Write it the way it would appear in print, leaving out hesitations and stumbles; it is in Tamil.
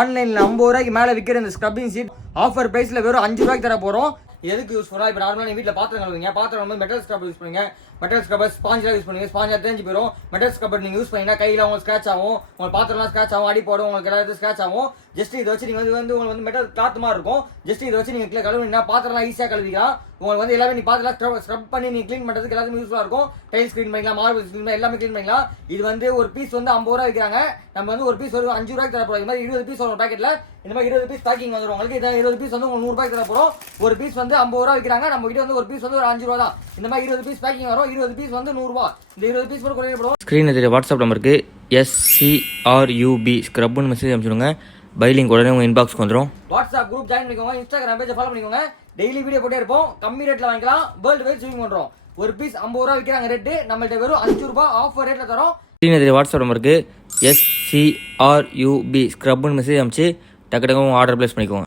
ஆன்லைனில் 50 ரூபாய்க்கு மேலே விற்கிற இந்த ஸ்க்ரப்பிங் சீட் ஆஃபர் ப்ரைஸில் வெறும் 5 ரூபாய்க்கு தர போகிறோம். எதுக்கு யூஸ் பண்ணலாம்? இப்போ நார்மலாக நீங்கள் வீட்டில் பாத்திரம் கழுவுங்க, பாத்திரம் வந்து மெட்டல் ஸ்க்ரப் யூஸ் பண்ணுங்க, மெட்டல் ஸ்க்ரப்பர் ஸ்பாஞ்செலாம் யூஸ் பண்ணுங்க, ஸ்பாஞ்சாக தெரிஞ்சு போயிடும். மெட்டல் ஸ்க்ரப்பர் நீங்கள் யூஸ் பண்ணிங்கன்னா கையில் உங்களுக்கு ஸ்க்ராச் ஆகும், உங்களுக்கு பாத்திரம்லாம் ஸ்க்ராச் ஆகும், அடி போடும், உங்களுக்கு எல்லாத்தையும் ஸ்க்ராச் ஆகும். ஜஸ்ட் இதை வச்சு நீங்கள் வந்து உங்களுக்கு மெட்டல் கிளாத் மாதிரி இருக்கும். ஜஸ்ட் இதை வச்சு நீங்கள் கழுவுனீங்கன்னா பாத்திரம்லாம் ஈஸியாக கழுவிக்கலாம். உங்களுக்கு வந்து எல்லாமே நீ பாத்திரம் ஸ்க்ரப் பண்ணி நீ க்ளீன் பண்ணுறதுக்கு எல்லாத்துக்கும் யூஸ்ஃபுல்லாக இருக்கும். டைல்ஸ் க்ளீன் பண்ணிக்கலாம், மார்பிள்ஸ் க்ளீன் பண்ணி எல்லாமே க்ளீன் பண்ணிக்கலாம். இது வந்து ஒரு பீஸ் வந்து 50 ரூபா விற்கிறாங்க. நம்ம வந்து ஒரு பீஸ் ஒரு 5 ரூபாய்க்கு தர போகிறோம். இது மாதிரி 20 பீஸ் வரும் பேக்கெட்டில். இந்த மாதிரி 20 பீஸ் பேக்கிங் வந்துடும் உங்களுக்கு. இதை 20 பீஸ் வந்து உங்களுக்கு 100 ரூபாய்க்கு தர போகிறோம். ஒரு பீஸ் வந்து 50 ரூபா விற்கிறாங்க. நம்ம கிட்ட வந்து ஒரு பீஸ் வந்து ஒரு 5 ரூபா தான். இந்த மாதிரி 20 பீஸ் பேக்கிங் வரும். 20 பீஸ் வந்து 100 ரூபா. இந்த 20 பீஸ் கூட குறையப்படும். ஸ்க்ரீனில் தெரிய வாட்ஸ்அப் நம்பருக்கு SCRUB ஸ்க்ரப்னு மெசேஜ் அனுப்பிச்சுடுங்க. பைலிங் உடனே உங்கள் இன்பாக்ஸ்க்கு வந்துடும். வாட்ஸ்அப் குரூப் ஜாயின் பண்ணிக்கோங்க, இன்ஸ்டாகிராம் பேஜை ஃபாலோ பண்ணிக்கோங்க. டெய்லி வீடியோ போட்டே இருப்போம். கம்மி ரேட்டில் வாங்கிக்கலாம். வேர்ல்டு வைட் ஷிப்பிங் பண்ணுறோம். ஒரு பீஸ் 50 ரூபா விற்கிறாங்க ரேட்டு. நம்மள்ட்ட வெறும் 5 ரூபா ஆஃபர் ரேட்டில் தரோம். ஸ்க்ரீனில் தெரிய வாட்ஸ்அப் நம்பருக்கு SCRUB ஸ்க்ரப்னு மெசேஜ் அனுப்பிச்சு டக்கு டக்கு ஆர்டர் ப்ளேஸ் பண்ணிக்கோங்க.